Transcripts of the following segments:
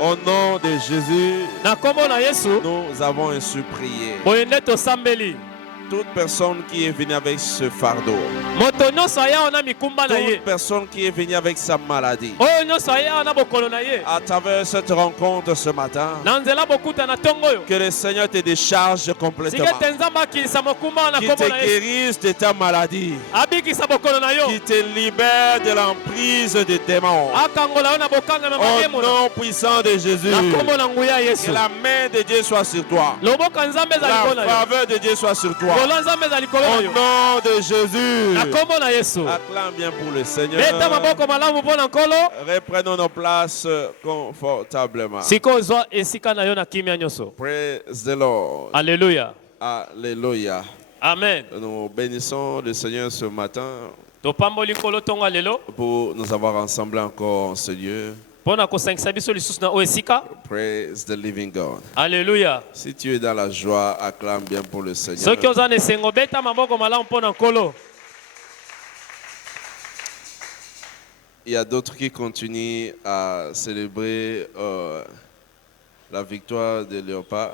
Au nom de Jésus, nous avons ainsi prié. Toute personne qui est venue avec ce fardeau, toute personne qui est venue avec sa maladie, à travers cette rencontre ce matin, que le Seigneur te décharge complètement, qu'il te guérisse de ta maladie, qu'il te libère de l'emprise des démons. Au nom puissant de Jésus, que la main de Dieu soit sur toi, la faveur de Dieu soit sur toi. Au nom de Jésus, acclame bien pour le Seigneur. Reprenons nos places confortablement. Praise the Lord. Alléluia. Alléluia. Amen. Nous bénissons le Seigneur ce matin pour nous avoir rassemblés encore en ce lieu. Praise the living God. Alléluia. Si tu es dans la joie, acclame bien pour le Seigneur. Il y a d'autres qui continuent à célébrer la victoire de Léopard.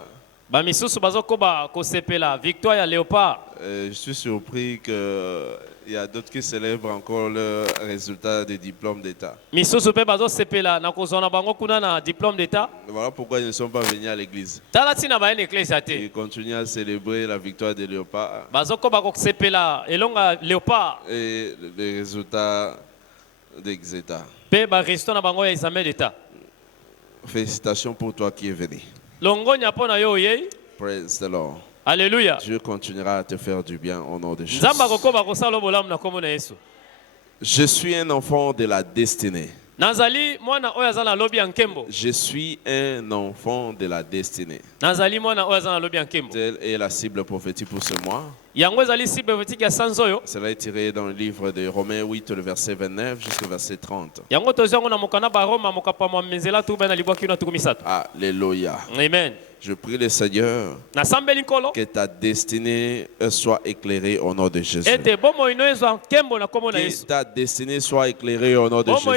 Je suis surpris qu'il y a d'autres qui célèbrent encore le résultat des diplômes d'État. Voilà pourquoi ils ne sont pas venus à l'église. Ils continuent à célébrer la victoire de Léopard et les résultats d'Exeta. Félicitations pour toi qui es venu. Praise the Lord. Alléluia. Dieu continuera à te faire du bien au nom de Jésus. Je suis un enfant de la destinée. Je suis un enfant de la destinée. Telle est la cible prophétique pour ce mois. Cela est tiré dans le livre de Romains 8, le verset 29 jusqu'au verset 30. Alléluia. Amen. Je prie le Seigneur que ta destinée soit éclairée au nom de Jésus. Que ta destinée soit éclairée au nom de Jésus.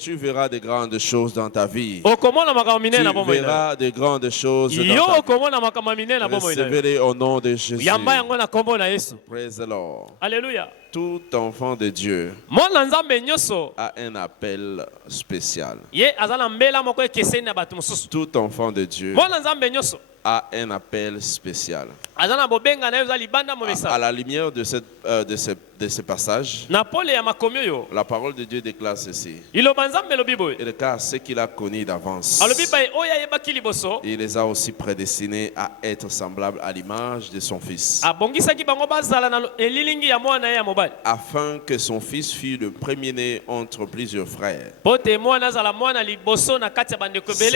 Tu verras de grandes choses dans ta vie. Tu verras de grandes choses dans ta vie. Recevez-les au nom de Jésus. Praise the Lord. Alléluia. Tout enfant de Dieu a un appel spécial. Tout enfant de Dieu a un appel spécial. À la lumière de ce passage, la parole de Dieu déclare ceci. Il déclare ce qu'il a connu d'avance. Il les a aussi prédestinés à être semblables à l'image de son Fils, afin que son Fils fût le premier-né entre plusieurs frères. Ce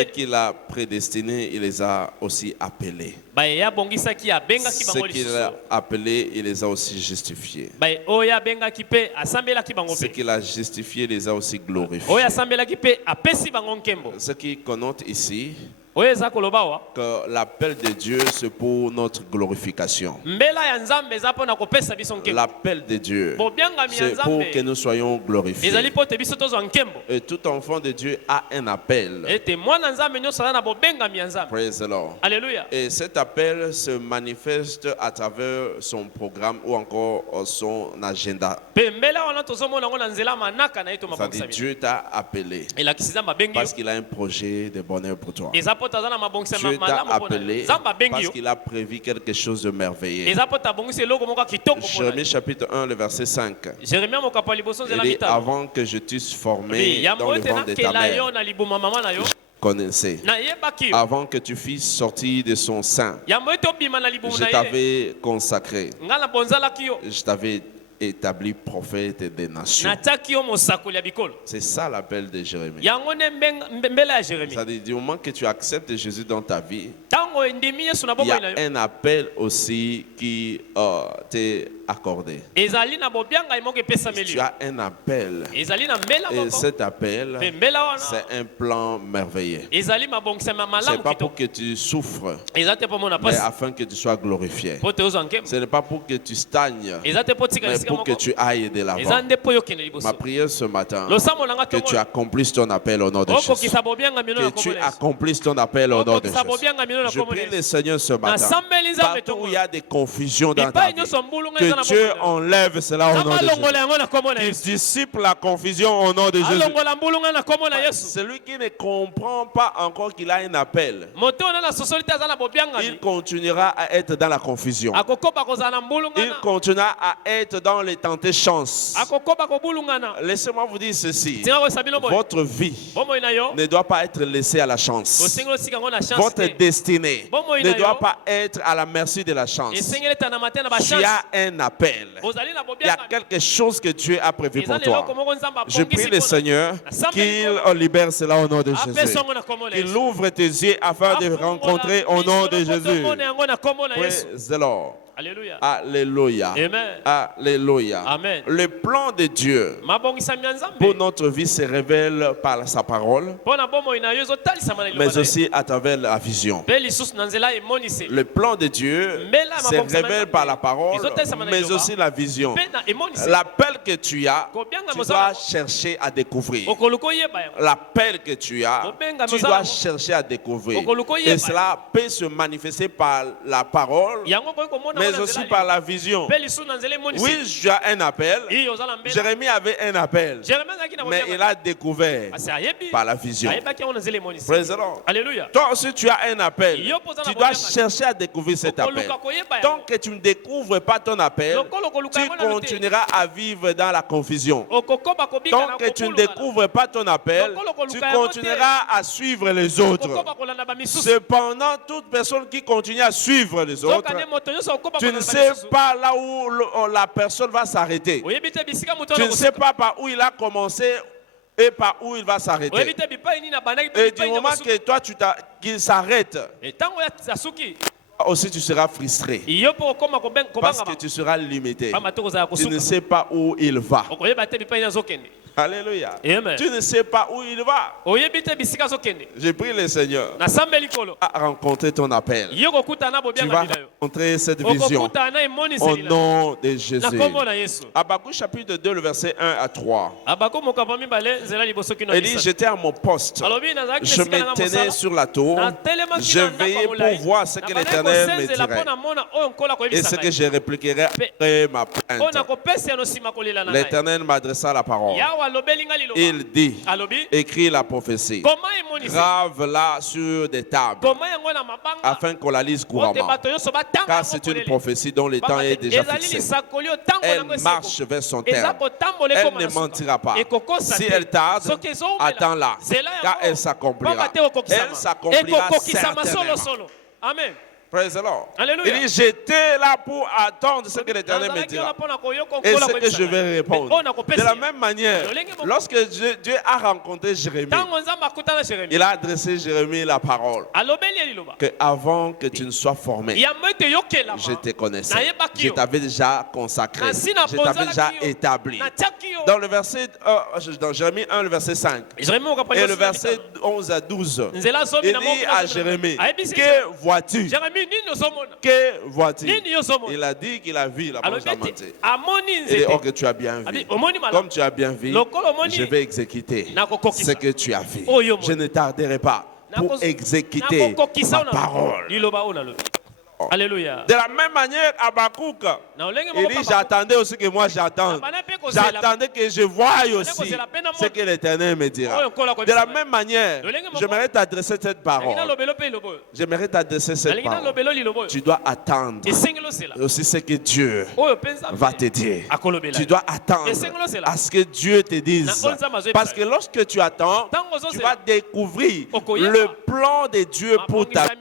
qu'il a prédestiné, il les a aussi appelés. Ce qu'il a appelé, il les a aussi justifiés. Ce qu'il a justifié, il les a aussi glorifiés. Ce qui connote ici que l'appel de Dieu, c'est pour notre glorification. L'appel de Dieu, c'est pour que nous soyons glorifiés. Et tout enfant de Dieu a un appel. Praise the Lord. Alléluia. Et cet appel se manifeste à travers son programme ou encore son agenda. C'est-à-dire Dieu t'a appelé parce qu'il a un projet de bonheur pour toi. Dieu t'a appelé parce qu'il a prévu quelque chose de merveilleux. Jérémie chapitre 1, le verset 5. Il dit, avant que je t'eusse formé dans le ventre de ta mère, je connaissais. Avant que tu fisses sortir de son sein, je t'avais consacré. Je t'avais établi prophète des nations. C'est ça l'appel de Jérémie. C'est-à-dire, du moment que tu acceptes Jésus dans ta vie, il y a un appel aussi qui t'est accordé. Et tu as un appel. Et cet appel, c'est un plan merveilleux. Ce n'est pas pour que tu souffres, mais afin que tu sois glorifié. Ce n'est pas pour que tu stagnes, mais pour que tu ailles de l'avant. Ma prière ce matin, que tu accomplisses ton appel au nom de Jésus. Que tu accomplisses ton appel au nom de Jésus. Je prie le Seigneur ce matin. Partout où il y a des confusions dans ta vie, que Dieu enlève cela au nom de Jésus. Qu'il dissipe la confusion au nom de Jésus. Celui qui ne comprend pas encore qu'il a un appel, il continuera à être dans la confusion. Il continuera à être dans les tentées chances. Laissez-moi vous dire ceci. Votre vie ne doit pas être laissée à la chance. Votre destinée ne doit pas être à la merci de la chance. Tu as un appel. Il y a quelque chose que Dieu a prévu pour toi. Je prie le Seigneur qu'il libère cela au nom de Jésus. Qu'il ouvre tes yeux afin de rencontrer au nom de Jésus. Praise the Lord. Alléluia. Alléluia. Amen. Alléluia. Amen. Le plan de Dieu pour notre vie se révèle par sa parole, mais aussi à travers la vision. Le plan de Dieu se révèle par la parole, mais aussi la vision. L'appel que tu as, tu dois chercher à découvrir. L'appel que tu as, tu dois chercher à découvrir. Et cela peut se manifester par la parole, mais aussi par la vision. Oui, j'ai un appel. Jérémie avait un appel, mais il a découvert par la vision. Praise the Lord. Alléluia. Toi aussi, tu as un appel. Tu dois chercher à découvrir cet appel. Tant que tu ne découvres pas ton appel, tu continueras à vivre dans la confusion. Tant que tu ne découvres pas ton appel, tu continueras à suivre les autres. Cependant, toute personne qui continue à suivre les autres, tu ne sais pas là où la personne va s'arrêter. Tu ne sais pas par où il a commencé et par où il va s'arrêter. Et du moment que toi qu'il s'arrête, aussi tu seras frustré parce que tu seras limité. Tu ne sais pas où il va. Alléluia. Amen. Tu ne sais pas où il va. Je prie le Seigneur à rencontrer ton appel. Tu vas rencontrer cette vision au nom de Jésus. Habakkuk chapitre 2, le verset 1 à 3. Il dit, j'étais à mon poste. Je me tenais sur la tour. Je veillais pour voir ce que l'Éternel me dirait. Et ce que je répliquerai après ma plainte. L'Éternel m'adressa la parole. Il dit, écris la prophétie, grave-la sur des tables, afin qu'on la lise couramment. Car c'est une prophétie dont le temps est déjà fixé. Elle marche vers son terme. Elle ne mentira pas. Si elle tarde, attends-la, car elle s'accomplira. Elle s'accomplira certainement. Amen. Praise the Lord. Alléluia. Il dit, j'étais là pour attendre ce que l'Éternel me dira et ce que je vais répondre. De la même manière, lorsque Dieu a rencontré Jérémie, il a adressé Jérémie la parole que avant que tu ne sois formé, je te connaissais. Je t'avais déjà consacré. Je t'avais déjà établi. Dans le verset, dans Jérémie 1, le verset 5 et le verset 11 à 12, il dit à Jérémie, que vois-tu? Que vois-tu? Il a dit qu'il a vu la bonne diamantée. Il dit, oh, que tu as bien vu. Comme tu as bien vu, je vais exécuter ce que tu as vu. Je ne tarderai pas pour exécuter ma parole. Alléluia. De la même manière, Habakkuk, il dit, j'attendais aussi que moi j'attende. J'attendais que je voie aussi ce que l'Éternel me dira. De la même manière, j'aimerais t'adresser cette parole. J'aimerais t'adresser cette parole. Tu dois attendre aussi ce que Dieu va te dire. Tu dois attendre à ce que Dieu te dise. Parce que lorsque tu attends, tu vas découvrir le plan de Dieu pour ta vie.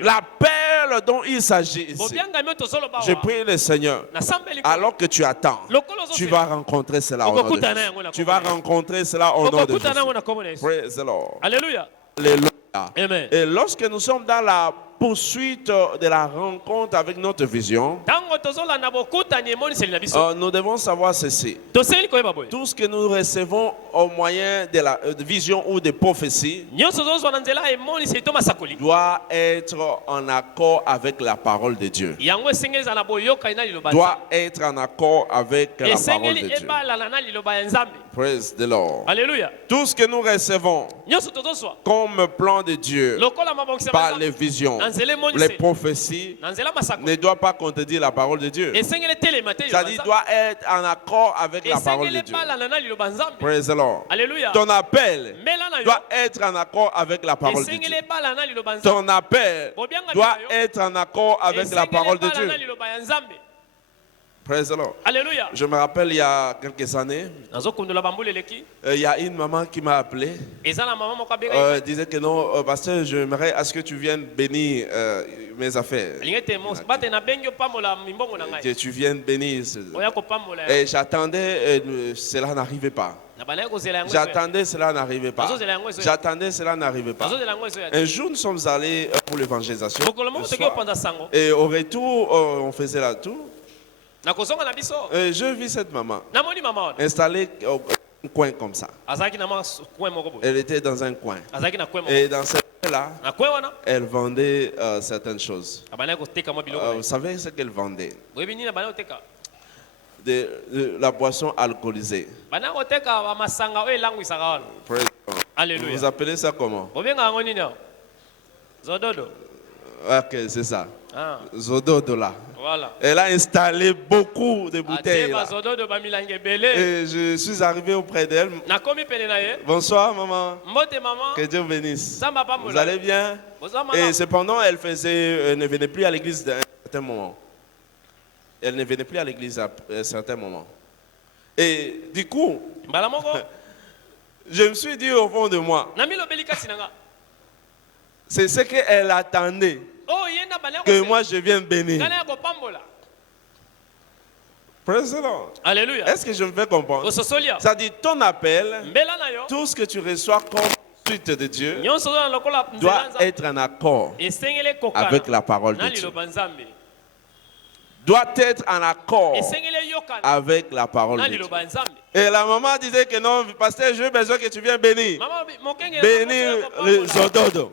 La paix dont il s'agit ici. Je prie le Seigneur, alors que tu attends, tu vas rencontrer cela au nom de Jésus. Tu vas rencontrer cela au nom de Jésus. Praise the Lord. Alléluia. Alléluia. Et lorsque nous sommes dans la poursuite de la rencontre avec notre vision, nous devons savoir ceci. Tout ce que nous recevons au moyen de la vision ou de prophétie doit être en accord avec la parole de Dieu. Doit être en accord avec la parole de Dieu. Praise the Lord. Alléluia. Tout ce que nous recevons comme plan de Dieu par les visions, les prophéties, ne doit pas contredire la parole de Dieu. C'est-à-dire doit être en accord avec la parole de Dieu. Praise the Lord. Alléluia. Ton appel doit être en accord avec la parole de Dieu. Ton appel doit être en accord avec la parole de Dieu. Praise the Lord. Alléluia. Je me rappelle il y a quelques années, il y a une maman qui m'a appelé. Disait que non, pasteur, j'aimerais à ce que tu viennes bénir mes affaires. Que tu viennes bénir. Et j'attendais, cela n'arrivait pas. J'attendais, cela n'arrivait pas. J'attendais, cela n'arrivait pas. Un jour, nous sommes allés pour l'évangélisation. Et au retour, on faisait la tour. Je vis cette maman installée au coin comme ça. Elle était dans un coin. Et dans ce coin-là, elle vendait certaines choses. Vous savez ce qu'elle vendait? De la boisson alcoolisée. Vous appelez ça comment? Ok, c'est ça. Zododo là. Voilà. Elle a installé beaucoup de bouteilles là. Et je suis arrivé auprès d'elle. Bonsoir maman. Que Dieu bénisse. Vous allez bien? Et cependant elle ne venait plus à l'église à un certain moment. Elle ne venait plus à l'église à un certain moment. Et du coup, je me suis dit au fond de moi, c'est ce qu'elle attendait. Que moi je vienne bénir. Praise the Lord. Alléluia. Est-ce que je me fais comprendre? Ça dit ton appel, tout ce que tu reçois comme suite de Dieu doit être en accord avec la parole de Dieu. Doit être en accord avec la parole de Dieu. Et la maman disait que non, pasteur, j'ai besoin que tu viennes bénir. Bénir le zododo.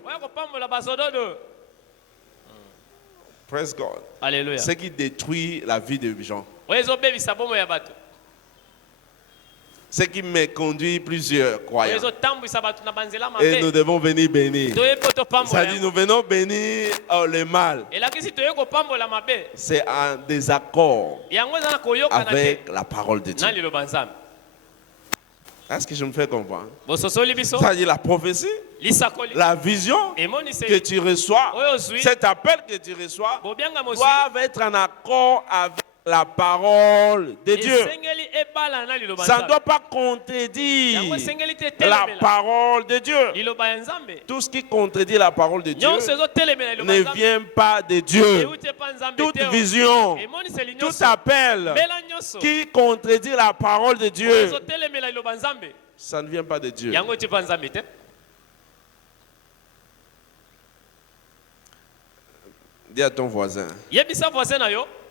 Praise God. Alléluia. Ce qui détruit la vie des gens. Ce qui me conduit plusieurs croyants. Et nous devons venir bénir. Ça dit, nous venons bénir le mal. C'est en désaccord avec la parole de Dieu. Est-ce que je me fais comprendre? Ça dit la prophétie, la vision que tu reçois, cet appel que tu reçois, doivent être en accord avec la parole de Dieu. Ça ne doit pas contredire la parole de Dieu. Tout ce qui contredit la parole de Dieu ne vient pas de Dieu. Toute vision, tout appel qui contredit la parole de Dieu, ça ne vient pas de Dieu. Dis à ton voisin,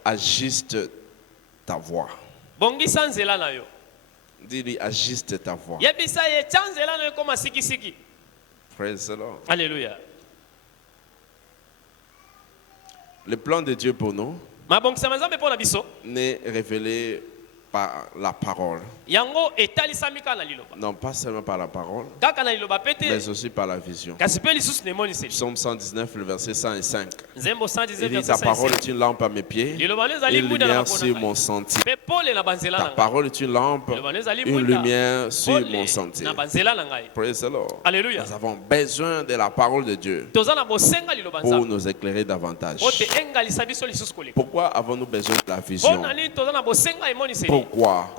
ajuste ta voix. Dis-lui, ajuste ta voix. Praise the Lord. Alléluia. Le plan de Dieu pour nous n'est révélé par la parole. Non, pas seulement par la parole, mais aussi par la vision. Psaume 119, le verset 105. Il dit, ta parole est une lampe à mes pieds, une lumière sur mon sentier. Ta parole est une lampe, une lumière sur mon sentier. Praise the Lord. Alléluia. Nous avons besoin de la parole de Dieu pour nous éclairer davantage. Pourquoi avons-nous besoin de la vision? Pourquoi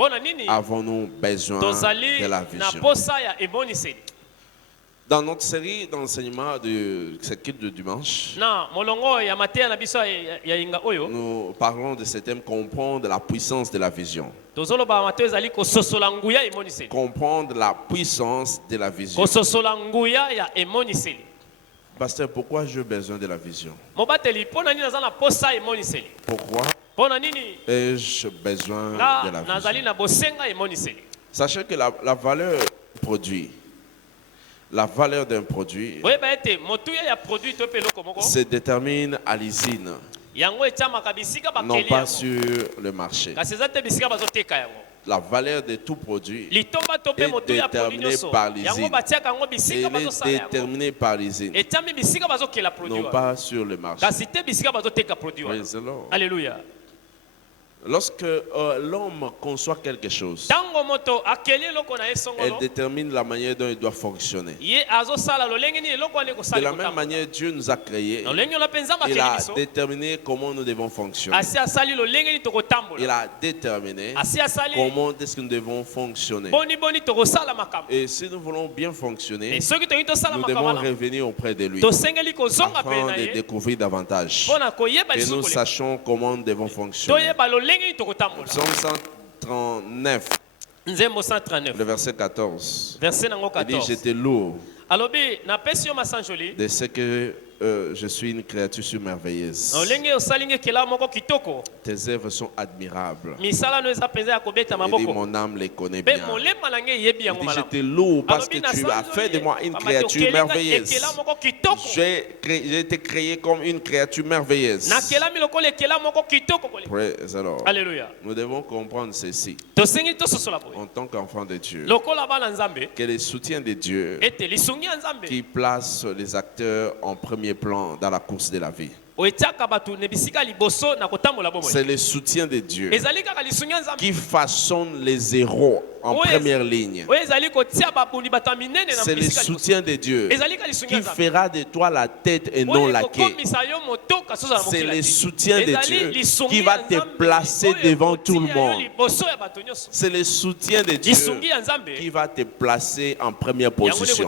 avons-nous besoin de la vision? Dans notre série d'enseignements de cette équipe de dimanche, nous parlons de ce thème, comprendre la puissance de la vision. Comprendre la puissance de la vision. Pasteur, pourquoi j'ai besoin de la vision? Pourquoi ai-je besoin de la vision? Sachez que la valeur d'un produit, se détermine à l'usine, non pas sur le marché. La valeur de tout produit est déterminée par l'usine. Elle est déterminée par l'usine, non pas sur le marché. Praise the Lord. Alléluia. Lorsque l'homme conçoit quelque chose, elle détermine la manière dont il doit fonctionner. De la même manière, Dieu nous a créés. Il a déterminé comment nous devons fonctionner. Il a déterminé comment est-ce que nous devons fonctionner. Et si nous voulons bien fonctionner, nous devons revenir auprès de lui afin de découvrir davantage. Et nous sachons comment nous devons fonctionner. Psaume 139, le verset 14. Il dit, j'étais lourd de ce que je suis une créature merveilleuse. Tes œuvres sont admirables. Il dit, mon âme les connaît bien. Il dit, j'étais lourd parce que tu as fait de moi une créature merveilleuse. J'ai été créé comme une créature merveilleuse. Praise the Lord. Nous devons comprendre ceci en tant qu'enfant de Dieu, que les soutiens de Dieu qui placent les acteurs en premier plan dans la course de la vie. C'est le soutien de Dieu qui façonne les héros en première ligne. C'est le soutien de Dieu qui fera de toi la tête et non la queue. C'est le soutien de Dieu qui va te placer devant tout le monde. C'est le soutien de Dieu qui va te placer en première position.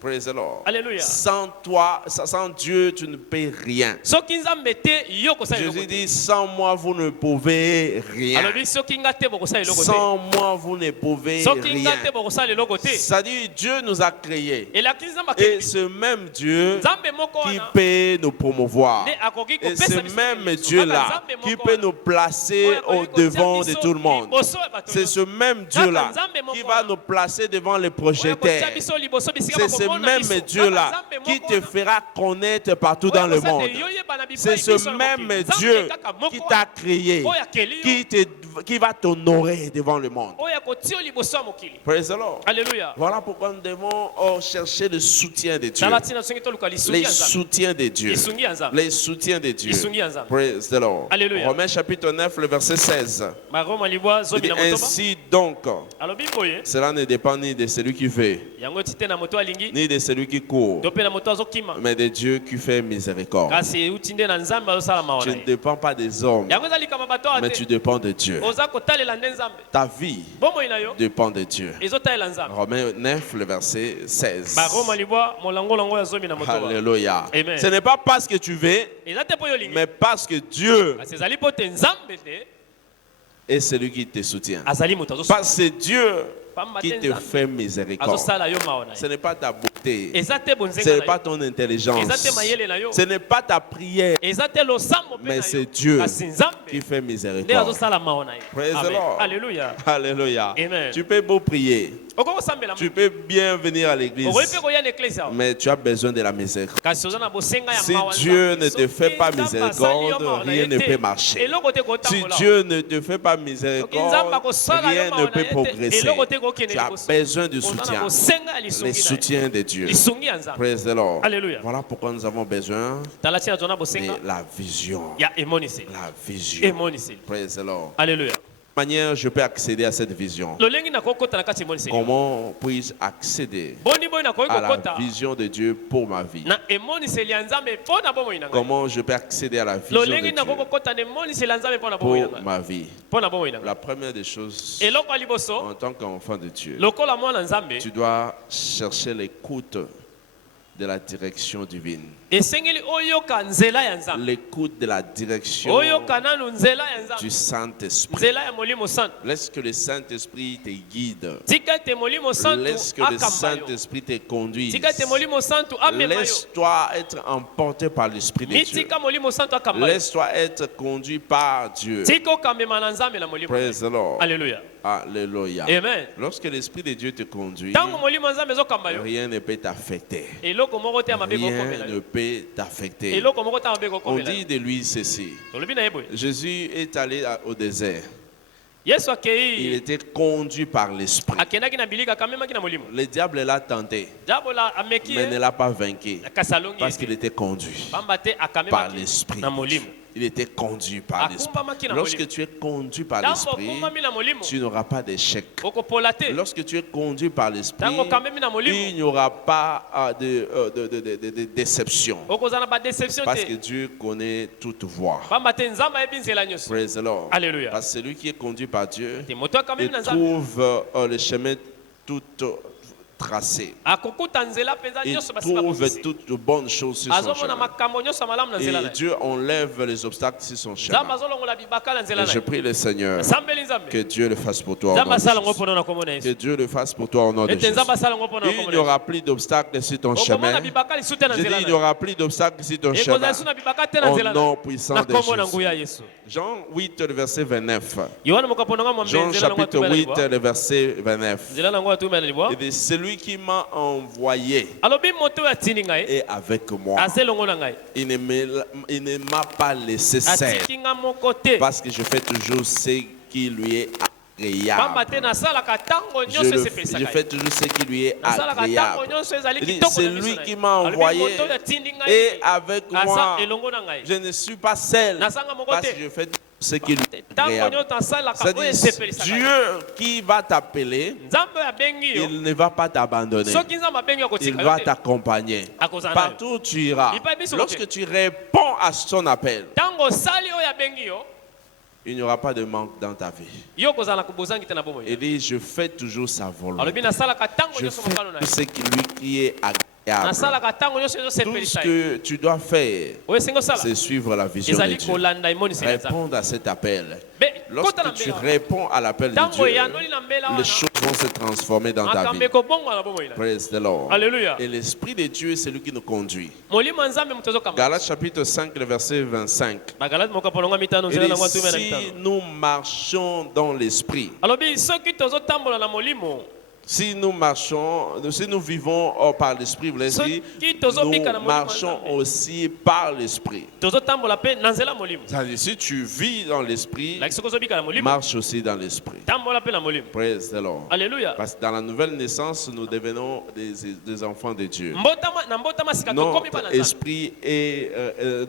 Praise the Lord. Alléluia. Sans toi, sans Dieu, tu ne peux rien. Jésus dit, sans moi, vous ne pouvez rien. Sans moi, vous ne pouvez rien. C'est-à-dire, Dieu nous a créés. Et ce même Dieu qui peut nous promouvoir. Et ce même Dieu-là qui peut nous placer au devant de tout le monde. C'est ce même Dieu-là qui va nous placer devant les projecteurs. C'est ce même Dieu-là qui te fera connaître partout dans le monde. C'est ce même Dieu qui t'a créé, qui va t'honorer devant le monde. Praise the Lord. Alléluia. Voilà pourquoi nous devons chercher le soutien de Dieu. Les soutiens de Dieu. Les soutiens de Dieu. Praise the Lord. Alléluia. Romains chapitre 9, le verset 16. Dit, ainsi donc, cela ne dépend ni de celui qui veut, ni de celui qui court, mais de Dieu qui fait miséricorde. Tu ne dépends pas des hommes, mais tu dépends de Dieu. Ta vie dépend de Dieu. Romains 9, le verset 16. Alléluia. Amen. Ce n'est pas parce que tu veux, mais parce que Dieu est celui qui te soutient. Parce que Dieu qui te fait miséricorde. Ce n'est pas ta beauté, ce n'est pas ton intelligence, ce n'est pas ta prière, mais c'est Dieu qui fait miséricorde. Praise the Lord. Alléluia. Alléluia. Amen. Tu peux beau prier, tu peux bien venir à l'église, mais tu as besoin de la miséricorde. Si Dieu ne te fait pas miséricorde, rien ne peut marcher. Si Dieu ne te fait pas miséricorde, rien ne peut progresser. Tu as besoin du soutien, les soutiens de Dieu. Praise the Lord. Alléluia. Voilà pourquoi nous avons besoin de la vision. La vision. Praise the Lord. Alléluia. Manière je peux accéder à cette vision? Comment puis-je accéder à la vision de Dieu pour ma vie? Comment je peux accéder à la vision de Dieu pour ma vie? La première des choses, en tant qu'enfant de Dieu, tu dois chercher l'écoute de la direction divine. L'écoute de la direction du Saint-Esprit. Laisse que le Saint-Esprit te guide. Laisse que le Saint-Esprit te conduise. Laisse-toi être emporté par l'Esprit de Dieu. Laisse-toi être conduit par Dieu. Praise the Lord. Alléluia. Alléluia. Amen. Lorsque l'Esprit de Dieu te conduit, rien ne peut t'affecter. Rien ne peut t'affecter. On dit de lui ceci. Jésus est allé au désert. Il était conduit par l'Esprit. Le diable l'a tenté, mais ne l'a pas vaincu parce qu'il était conduit par l'Esprit. Il était conduit par l'Esprit. Lorsque tu es conduit par l'Esprit, tu n'auras pas d'échec. Lorsque tu es conduit par l'Esprit, il n'y aura pas de déception. Parce que Dieu connaît toute voie. Praise the Lord. Alléluia. Parce que celui qui est conduit par Dieu, il trouve le chemin tout tracé. Il trouve toutes de bonnes choses sur son chemin. Et Dieu enlève les obstacles sur son chemin. Et je prie le Seigneur que Dieu le fasse pour toi. Que Dieu le fasse pour toi au nom de Jésus. Il n'y aura plus d'obstacles sur ton chemin. Je dis, il n'y aura plus d'obstacles sur ton chemin. Au nom puissant de Jésus. Jean 8, le verset 29. Jean chapitre 8, le verset 29. Il dit, celui qui m'a envoyé est avec moi. Il ne m'a pas laissé seul parce que je fais toujours ce qui lui est agréable. Je fais toujours ce qui lui est agréable. C'est lui qui m'a envoyé et avec moi. Je ne suis pas seul parce que je fais ce qui lui est agréable. C'est Dieu qui va t'appeler. Il ne va pas t'abandonner. Il va t'accompagner. Partout où tu iras. Lorsque tu réponds à son appel, il n'y aura pas de manque dans ta vie. Il dit, je fais toujours sa volonté. Je fais tout ce qui est agréable. Tout ce que tu dois faire, c'est suivre la vision de Dieu. Répondre à cet appel. Lorsque tu réponds à l'appel de Dieu, les choses vont se transformer dans ta vie. Praise the Lord. Alléluia. Et l'Esprit de Dieu, c'est lui qui nous conduit. Galates chapitre 5, le verset 25. Il dit, si nous marchons dans l'Esprit, si nous marchons, si nous vivons par l'Esprit, vous l'avez dit, nous marchons aussi par l'Esprit. C'est-à-dire, si tu vis dans l'Esprit, marche aussi dans l'Esprit. Praise the Lord. Alléluia. Parce que dans la nouvelle naissance, nous devenons des enfants de Dieu.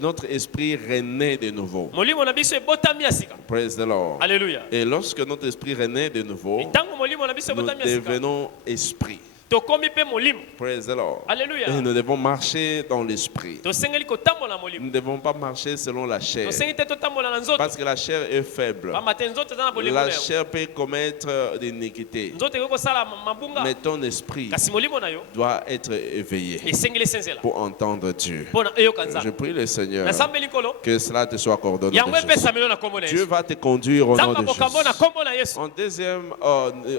Notre esprit renaît de nouveau. Praise the Lord. Alléluia. Et lorsque notre esprit renaît de nouveau, nous devenons esprit. Praise the Lord. Alléluia. Et nous devons marcher dans l'esprit. Nous ne devons pas marcher selon la chair. Parce que la chair est faible. La chair peut commettre des iniquités. Mais ton esprit doit être éveillé pour entendre Dieu. Je prie le Seigneur que cela te soit accordé. Dieu va te conduire au nom de Jésus.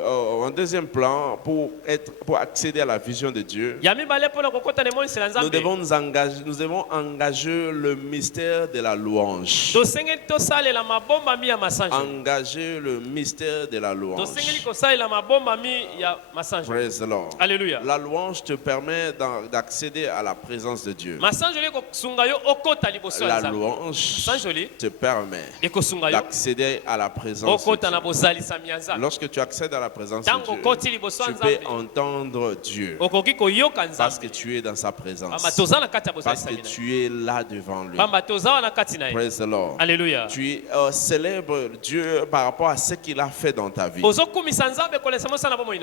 En deuxième plan, pour accéder à la vision de Dieu, nous devons engager le mystère de la louange. Engager le mystère de la louange. Praise the Lord. Alléluia. La louange te permet d'accéder à la présence de Dieu. La louange te permet d'accéder à la présence de Dieu. Lorsque tu accèdes à la présence de Dieu, tu peux entendre Dieu parce que tu es dans sa présence, parce que tu es là devant lui. Praise the Lord. Alléluia. Tu célèbres Dieu par rapport à ce qu'il a fait dans ta vie,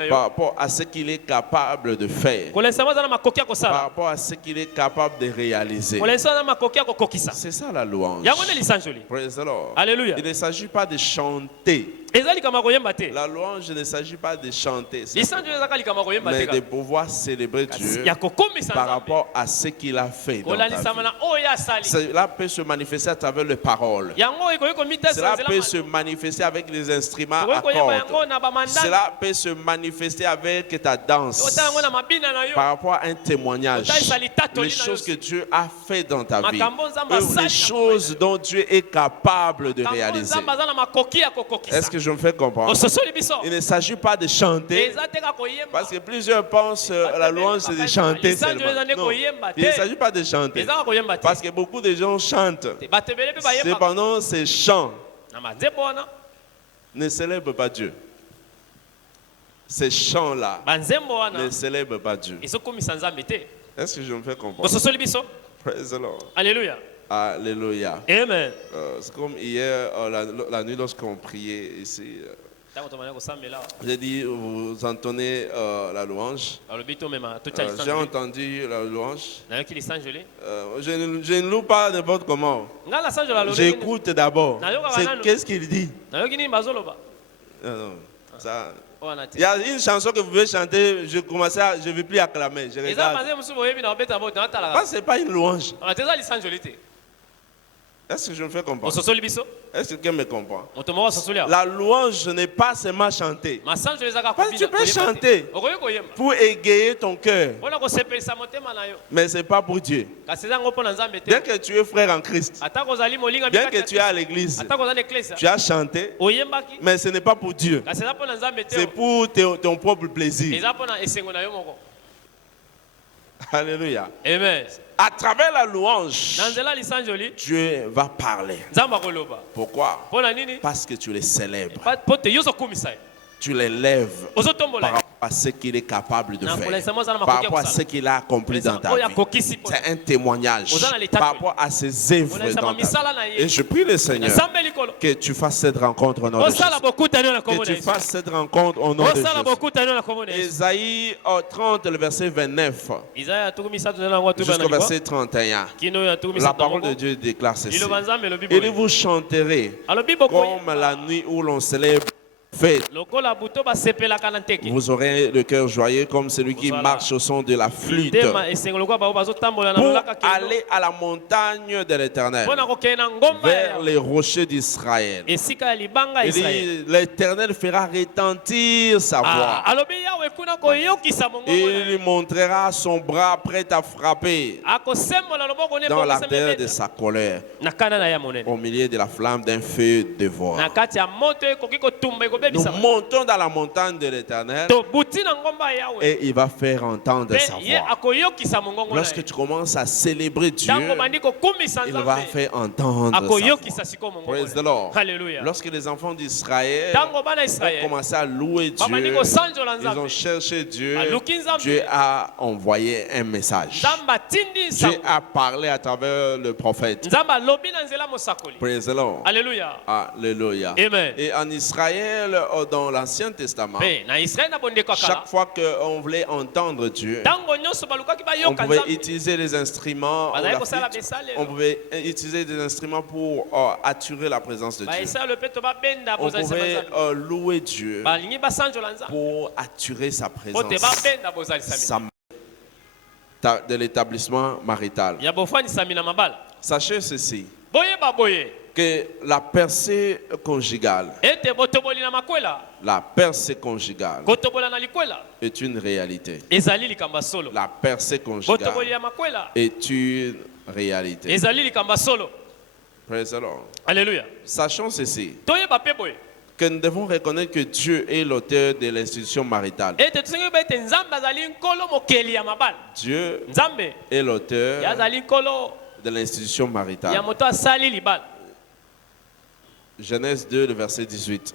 par rapport à ce qu'il est capable de faire, par rapport à ce qu'il est capable de réaliser. C'est ça la louange. Praise the Lord. Alléluia. Il ne s'agit pas de chanter La louange ne s'agit pas de chanter, mais de pouvoir célébrer Dieu par rapport à ce qu'il a fait dans ta vie. Cela peut se manifester à travers les paroles. Cela peut se manifester avec les instruments à cordes. Cela peut se manifester avec ta danse par rapport à un témoignage. Les choses que Dieu a fait dans ta vie, les choses dont Dieu est capable de réaliser. Est-ce que je me fais comprendre? Il ne s'agit pas de chanter, parce que plusieurs pensent la louange c'est de chanter seulement. Non, il ne s'agit pas de chanter, parce que beaucoup de gens chantent. Cependant, ces chants ne célèbrent pas Dieu. Ces chants-là ne célèbrent pas Dieu. Est-ce que je me fais comprendre? Praise the Lord. Alléluia. Alléluia. Amen. C'est comme hier, la nuit, lorsqu'on priait ici. J'ai dit, vous entendez la louange. J'ai entendu la louange. Je ne loue pas n'importe comment. J'écoute d'abord. Qu'est-ce qu'il dit? Ça, il y a une chanson que vous pouvez chanter, je ne vais plus acclamer. Je regarde. Ce n'est pas une louange. Est-ce que je me fais comprendre? Est-ce que quelqu'un me comprend? La louange n'est pas seulement chanter. Parce que tu peux chanter pour égayer ton cœur. Mais ce n'est pas pour Dieu. Bien que tu es frère en Christ, bien que tu es à l'église, tu as chanté, mais ce n'est pas pour Dieu. C'est pour ton propre plaisir. Alléluia. Amen. À travers la louange, Dieu va parler. Pourquoi? Parce que tu les célèbres. Tu les lèves par rapport à ce qu'il est capable de faire, par rapport à ce qu'il a accompli dans ta vie. C'est un témoignage par rapport à ses œuvres dans ta vie. Et je prie le Seigneur que tu fasses cette rencontre au nom de Jésus. Que tu fasses cette rencontre au nom de Jésus. Ésaïe 30, le verset 29 jusqu'au verset 31. La parole de Dieu déclare ceci. Et vous chanterez comme la nuit où l'on célèbre. Vous aurez le cœur joyeux comme celui qui marche au son de la flûte pour aller à la montagne de l'Éternel, vers les rochers d'Israël. L'Éternel fera retentir sa voix. Il lui montrera son bras prêt à frapper dans l'ardeur de sa colère, au milieu de la flamme d'un feu dévorant. Nous montons dans la montagne de l'Éternel et il va faire entendre sa voix. Lorsque tu commences à célébrer Dieu, il va faire entendre sa voix. Praise the Lord. Lorsque les enfants d'Israël ont commencé à louer Dieu, ils ont cherché Dieu. Dieu a envoyé un message. Dieu a parlé à travers le prophète. Praise the Lord. Alléluia. Alléluia. Amen. Et en Israël, dans l'Ancien Testament, chaque fois qu'on voulait entendre Dieu, on pouvait utiliser les instruments, on pouvait utiliser des instruments pour attirer la présence de Dieu. On pouvait louer Dieu pour attirer sa présence de l'établissement marital. Sachez ceci, que la percée conjugale, est une réalité. La percée conjugale est une réalité. Praise the Lord. Alléluia. Sachons ceci, que nous devons reconnaître que Dieu est l'auteur de l'institution maritale. Dieu est l'auteur de l'institution maritale. Genèse 2, le verset 18.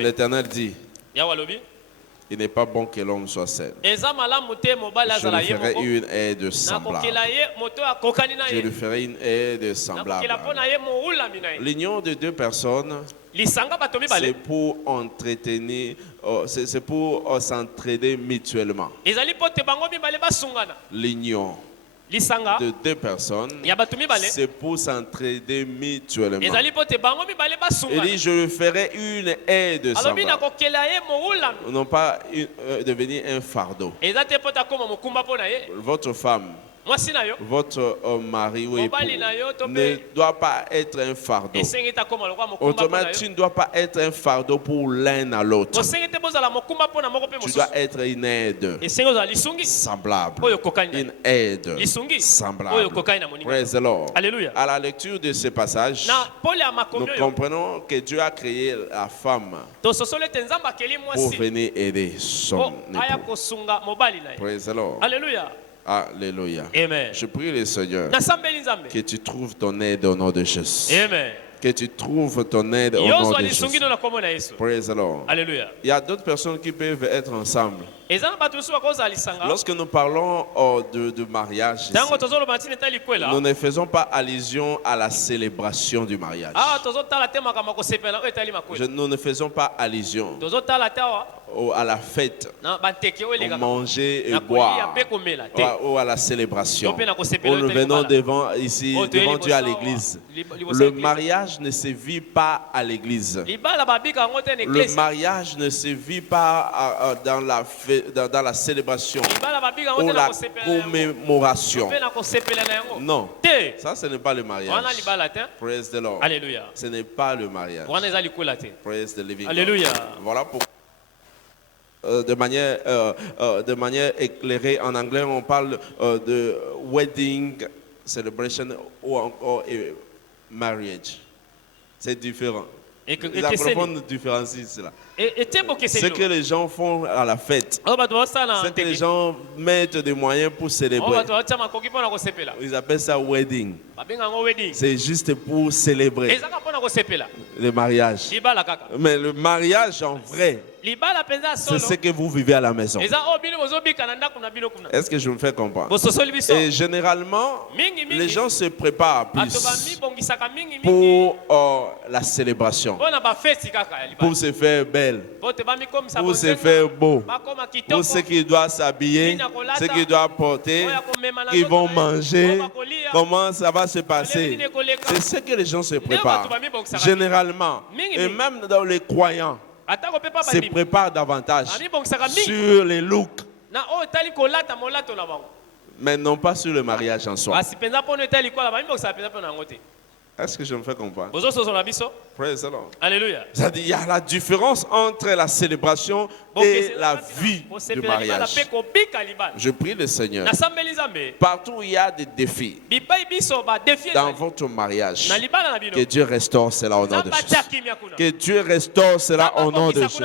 L'Éternel dit, il n'est pas bon que l'homme soit seul. Je lui ferai une aide semblable. Je lui ferai une aide semblable. L'union de deux personnes, c'est pour entretenir, c'est pour s'entraider mutuellement. L'union. de deux personnes, c'est pour s'entraider mutuellement. Il dit, je ferai une aide de semblable, non pas devenir un fardeau. Votre femme, votre mari ou époux ne doit pas être un fardeau. Autrement, tu ne dois pas être un fardeau pour l'un à l'autre. Tu dois être une aide semblable. Une aide semblable. Praise the Lord. À la lecture de ce passage, nous comprenons que Dieu a créé la femme pour venir aider son époux. Praise the Lord. Alléluia. Alléluia. Amen. Je prie le Seigneur que tu trouves ton aide au nom de Jésus. Amen. Que tu trouves ton aide au nom de Jésus. Praise the Lord. Alléluia. Il y a d'autres personnes qui peuvent être ensemble. Lorsque nous parlons de mariage ici, nous ne faisons pas allusion à la célébration du mariage. Nous ne faisons pas allusion à la fête, au manger et boire, ou à la célébration. Nous venons devant Dieu à l'église. Le mariage ne se vit pas à l'église. Le mariage ne se vit pas dans la célébration ou la commémoration. Non, ça ce n'est pas le mariage. Praise the Lord. Alléluia. Ce n'est pas le mariage. Praise the living God. Alléluia. Voilà pourquoi de manière éclairée en anglais on parle de wedding celebration ou encore marriage. C'est différent. Ils approfondissent différencient cela. Ce que les gens font à la fête, c'est que les gens mettent des moyens pour célébrer. Ils appellent ça wedding. C'est juste pour célébrer le mariage. Mais le mariage en vrai, c'est ce que vous vivez à la maison. Est-ce que je me fais comprendre? Et généralement, les gens se préparent plus pour la célébration, pour se faire belle, pour se faire beau, pour ceux qui doivent s'habiller, ceux qui doivent porter, qui vont manger, comment ça va se passer. C'est ce que les gens se préparent. Généralement, et même dans les croyants, se préparent davantage sur les looks, mais non pas sur le mariage en soi. Est-ce que je me fais comprendre? Praise the Lord. Alléluia. C'est-à-dire, il y a la différence entre la célébration et la vie du mariage. Je prie le Seigneur. Partout où il y a des défis dans votre mariage, que Dieu restaure cela au nom de Jésus. Que Dieu restaure cela au nom de Jésus.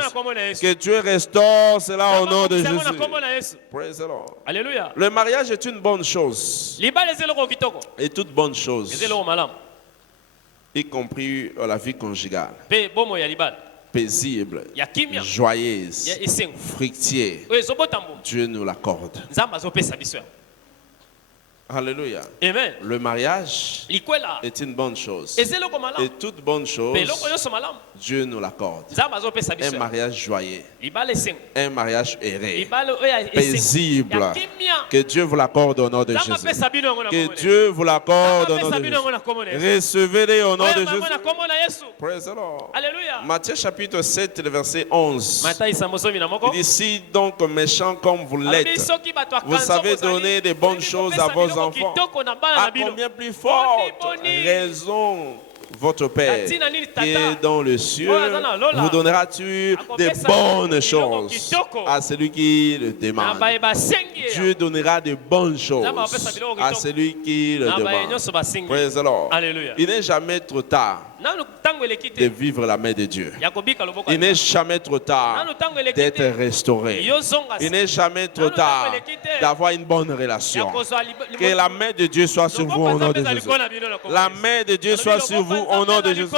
Que Dieu restaure cela au nom de Jésus. Praise the Lord. Alléluia. Le mariage est une bonne chose. Et toute bonne chose, y compris la vie conjugale, paisible, joyeuse, fructière, Dieu nous l'accorde. Alléluia. Amen. Le mariage est une bonne chose. Et toute bonne chose, Dieu nous l'accorde. Un mariage joyeux, un mariage heureux, paisible. Que Dieu vous l'accorde au nom de Jésus. Que Dieu vous l'accorde au nom de Jésus. Recevez-les au nom de Jésus. Praise the Lord. Alléluia. Matthieu chapitre 7, le verset 11. Il dit, si donc méchants comme vous l'êtes, vous savez donner des bonnes choses à vos enfants, à combien plus forte raison votre Père qui est dans le ciel vous donnera-t-il des bonnes choses à celui qui le demande. Dieu donnera de bonnes choses à celui qui le demande. Praise the Lord. Il n'est jamais trop tard de vivre la main de Dieu. Il n'est jamais trop tard d'être restauré. Il n'est jamais trop tard d'avoir une bonne relation. Que la main de Dieu soit sur vous au nom de Jésus. La main de Dieu soit sur vous au nom de Jésus.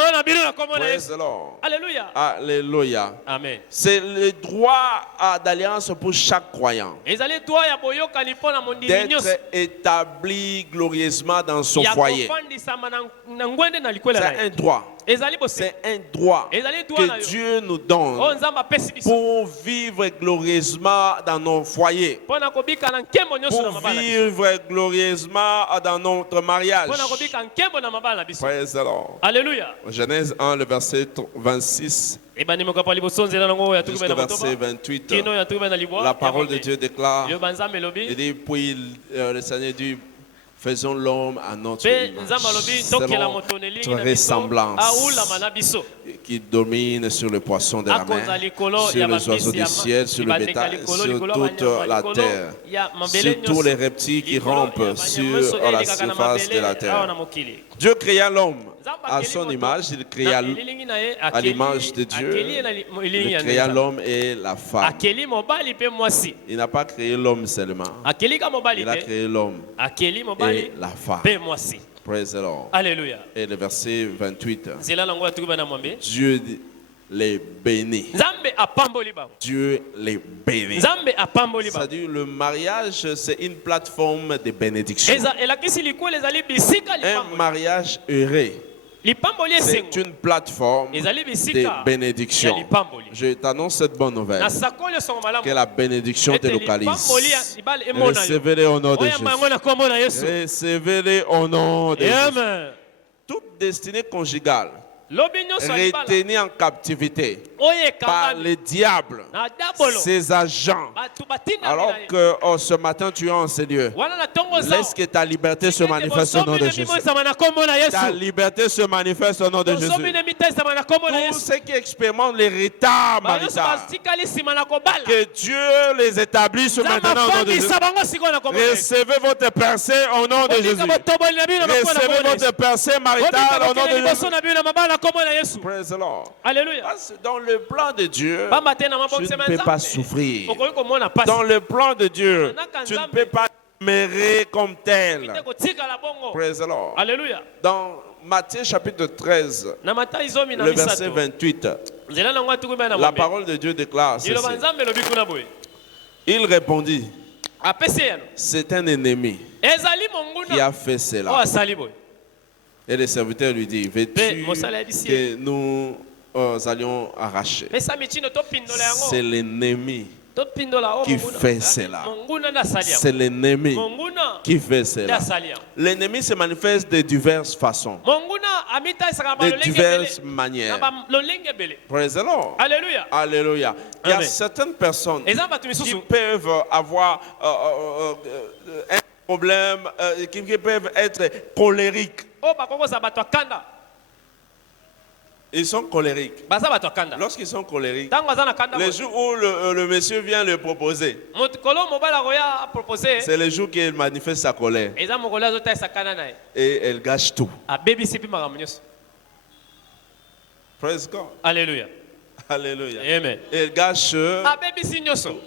Praise the Lord. Alléluia. Alléluia. Amen. C'est le droit d'alliance pour chaque croyant d'être établi glorieusement dans son foyer. un droit. C'est un droit que Dieu nous donne pour vivre glorieusement dans nos foyers, pour vivre glorieusement dans notre mariage. Praise the Lord. Alléluia. Genèse 1, le verset 26. Jusqu'au verset 28, la parole de Dieu déclare, il dit, puis le Seigneur dit, faisons l'homme à notre image, selon notre ressemblance, qui domine sur le poisson de la mer, sur les oiseaux du ciel, sur le bétail, sur toute la terre, sur tous les reptiles qui rampent sur la surface de la terre. Dieu créa l'homme à son image, il créa à l'image de Dieu, il créa l'homme et la femme. Il n'a pas créé l'homme seulement, il a créé l'homme et la femme. Praise the Lord. Alléluia. Et le verset 28, Dieu les bénit. Dieu les bénit. C'est-à-dire le mariage, c'est une plateforme de bénédiction. Un mariage heureux, c'est une plateforme de bénédiction. Je t'annonce cette bonne nouvelle, que la bénédiction te localise. Recevez-les au nom de Jésus. Recevez-les au nom de Jésus. Toute destinée conjugale retenus en captivité par le diable, ses agents, alors que ce matin tu es en ces lieux, laisse que ta liberté se manifeste au nom de Jésus. Ta liberté se manifeste au nom de Jésus. Tous ceux qui expérimentent les retards maritaux, que Dieu les établisse maintenant au nom de Jésus. Recevez votre percée au nom de Jésus. Recevez votre percée maritale au nom de Jésus. Praise the Lord. Alléluia. Dans le plan de Dieu, tu ne peux pas souffrir. Dans le plan de Dieu, tu ne peux pas demeurer comme tel. Praise the Lord. Alléluia. Dans Matthieu chapitre 13, le verset 28, la parole de Dieu déclare ceci. Il répondit, c'est un ennemi qui a fait cela. Et le serviteur lui dit, veux-tu que nous allions arracher? C'est l'ennemi qui fait cela. C'est l'ennemi qui fait cela. L'ennemi se manifeste de diverses façons, de diverses manières. Praise the Lord. Alléluia. Alléluia. Il y a certaines personnes qui peuvent avoir un problème, qui peuvent être colériques. Ils sont colériques. Lorsqu'ils sont colériques, le jour où le monsieur vient le proposer, c'est le jour qu'il manifeste sa colère. Et elle gâche tout. Praise God. Alléluia. Alléluia. Amen. Elle gâche tout.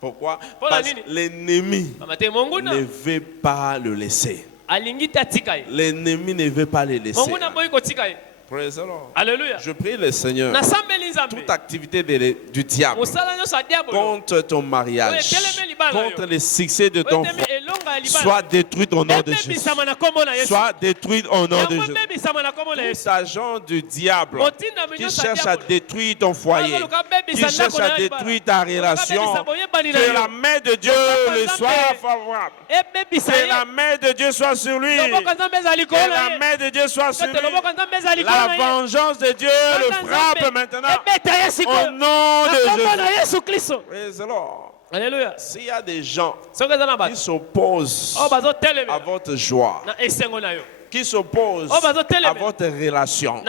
Pourquoi? Parce que l'ennemi ne veut pas le laisser. L'ennemi ne veut pas le laisser. Praise the Lord. Alléluia. Je prie le Seigneur, toute activité du diable contre ton mariage, contre le succès de ton frère, soit détruite au nom de Jésus. Soit détruite au nom de Jésus. Tout agent du diable qui cherche à détruire ton foyer, qui cherche à détruire ta relation, que la main de Dieu le soit favorable. Que la main de Dieu soit sur lui. Que la main de Dieu soit sur lui. La vengeance de Dieu le frappe maintenant au nom de Jésus. Praise the Lord. Alléluia. S'il y a des gens qui s'opposent à votre joie, qui s'opposent à votre relation,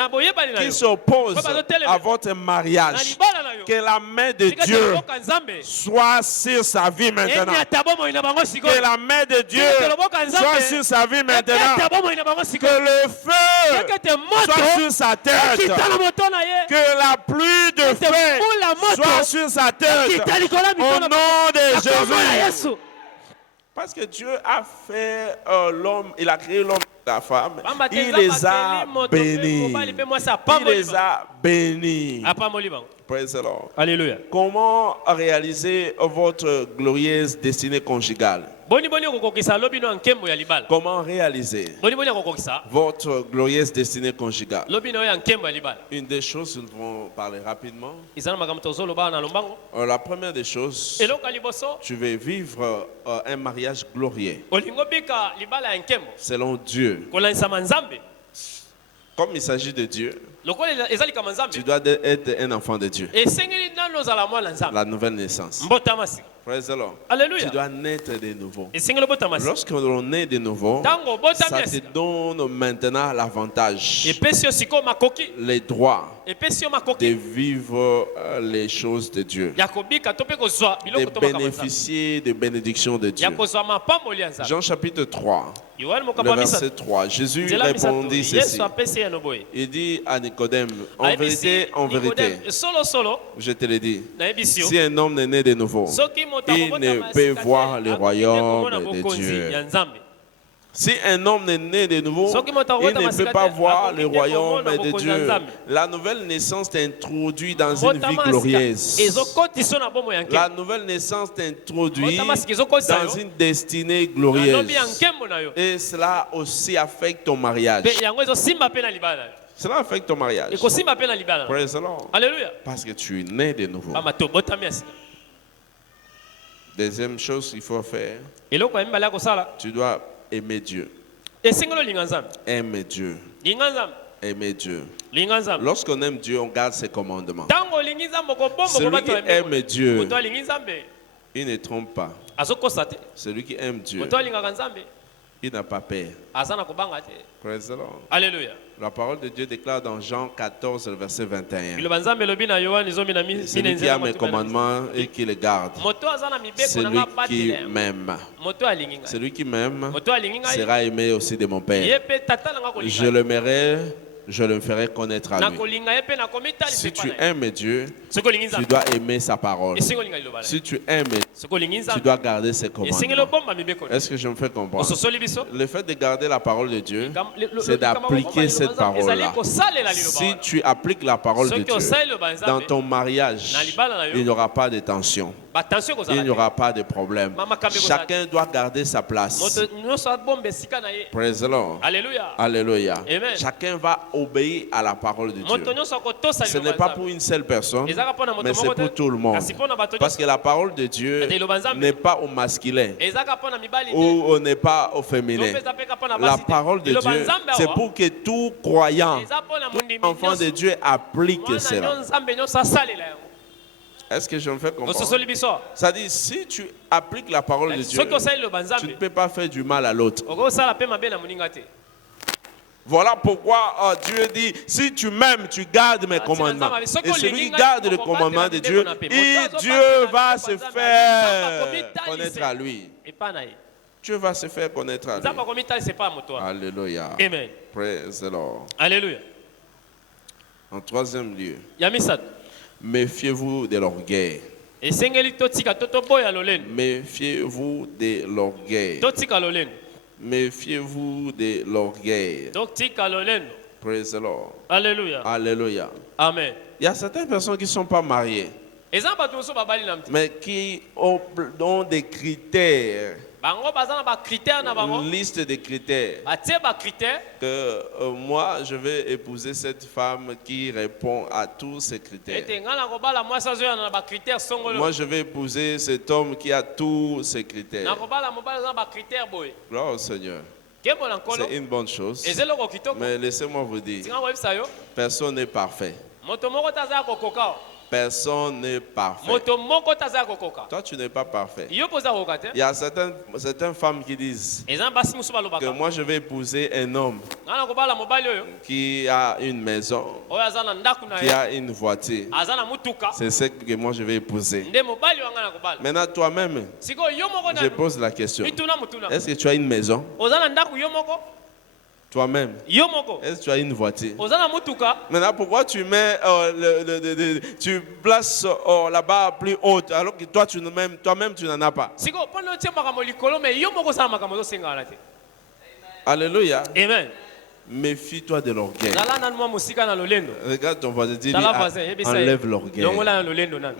qui s'opposent à votre mariage, que la main de Dieu soit sur sa vie maintenant. Que la main de Dieu soit sur sa vie maintenant. Que le feu soit sur sa tête. Que la pluie de feu soit sur sa tête. Au nom de Jésus. Parce que Dieu a fait l'homme, il a créé l'homme et la femme. Il les a bénis. Il les a bénis. Praise the Lord. Alléluia. Comment réaliser votre glorieuse destinée conjugale? Comment réaliser votre glorieuse destinée conjugale? Une des choses, nous allons parler rapidement. La première des choses, tu veux vivre un mariage glorieux selon Dieu. Comme il s'agit de Dieu, tu dois être un enfant de Dieu. La nouvelle naissance. Praise the Lord. Tu dois naître de nouveau. Lorsque l'on naît de nouveau, ça te donne maintenant l'avantage, les droits de vivre les choses de Dieu, de bénéficier des bénédictions de Dieu. Jean chapitre 3, le verset 3, Jésus répondit ceci. Il dit à Nicodème, en vérité, je te le dis, si un homme est né de nouveau, il ne peut voir le royaume de Dieu. Si un homme est né de nouveau, il ne peut pas voir le royaume de Dieu. La nouvelle naissance t'introduit dans une vie glorieuse. La nouvelle naissance t'introduit dans une destinée glorieuse. Et cela aussi affecte ton mariage. Cela affecte ton mariage. Praise the Lord. Alléluia. Parce que tu es né de nouveau. Deuxième chose qu'il faut faire, tu dois aimer Dieu. Aimer Dieu. Aimer Dieu. Lorsqu'on aime Dieu, on garde ses commandements. Celui qui aime Dieu, il ne trompe pas. Celui qui aime Dieu, il n'a pas peur. Praise the Lord. Alléluia. La parole de Dieu déclare dans Jean 14, le verset 21. Celui qui a mes commandements et qui les garde, celui qui m'aime. Celui qui m'aime sera aimé aussi de mon Père. Je l'aimerai, je le ferai connaître à lui. Si tu aimes Dieu, tu dois aimer sa parole. Si tu aimes, tu dois garder ses commandements. Est-ce que je me fais comprendre? Le fait de garder la parole de Dieu, c'est d'appliquer cette parole-là. Si tu appliques la parole de Dieu dans ton mariage, il n'y aura pas de tension. Il n'y aura pas de problème. Chacun doit garder sa place. Praise the Lord. Alléluia. Alléluia. Amen. Chacun va obéir à la parole de Dieu. Ce n'est pas pour une seule personne, mais c'est pour tout le monde. Parce que la parole de Dieu n'est pas au masculin ou n'est pas au féminin. La parole de Dieu, c'est pour que tout croyant, tout enfant de Dieu applique cela. Est-ce que je me fais comprendre? Ça dit, si tu appliques la parole de Dieu, tu ne peux pas faire du mal à l'autre. Voilà pourquoi Dieu dit, si tu m'aimes, tu gardes mes commandements. Et celui qui garde le commandement de Dieu, Dieu va se faire connaître à lui. Dieu va se faire connaître à lui. Alléluia. Amen. Praise the Lord. Alléluia. En troisième lieu, méfiez-vous de l'orgueil. Méfiez-vous de l'orgueil. Méfiez-vous de l'orgueil. Praise the Lord. Alléluia. Alléluia. Amen. Il y a certaines personnes qui ne sont pas mariées, mais qui ont des critères. Une liste de critères que moi je vais épouser cette femme qui répond à tous ces critères. Moi je vais épouser cet homme qui a tous ces critères. Gloire au Seigneur. C'est une bonne chose. Mais laissez-moi vous dire, personne n'est parfait. Personne n'est parfait. Toi, tu n'es pas parfait. Il y a certaines femmes qui disent que moi, je vais épouser un homme qui a une maison, qui a une voiture. C'est ce que moi, je vais épouser. Maintenant, toi-même, je pose la question. Est-ce que tu as une maison? Toi-même. Est-ce que tu as une voiture? Maintenant, pourquoi tu mets tu places là-bas plus haute alors que toi-même tu n'en as pas? Alléluia. Amen. Méfie-toi de l'orgueil. Regarde ton voisin, dis-lui, enlève l'orgueil.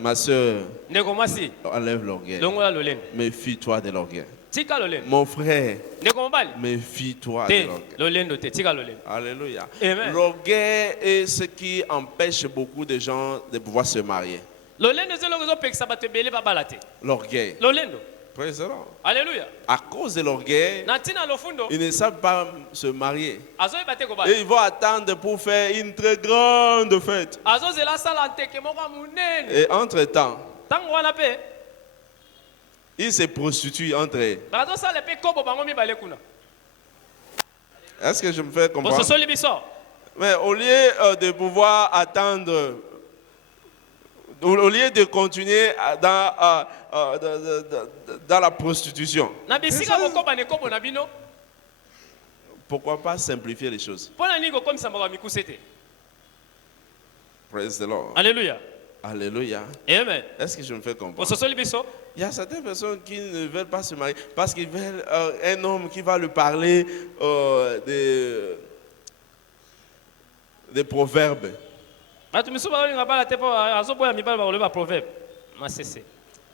Ma soeur, enlève l'orgueil. Méfie-toi de l'orgueil. Mon frère, méfie-toi de l'orgueil. Alléluia. L'orgueil est ce qui empêche beaucoup de gens de pouvoir se marier. L'orgueil. Praise the Lord. Alléluia. À cause de l'orgueil, ils ne savent pas se marier. Et ils vont attendre pour faire une très grande fête. Et entre-temps, ils se prostituent entre eux. Est-ce que je me fais comprendre? Mais au lieu de pouvoir attendre, au lieu de continuer dans la prostitution, pourquoi pas simplifier les choses? Praise the Lord. Alléluia. Alléluia. Amen. Est-ce que je me fais comprendre? Il y a certaines personnes qui ne veulent pas se marier parce qu'ils veulent un homme qui va lui parler des proverbes.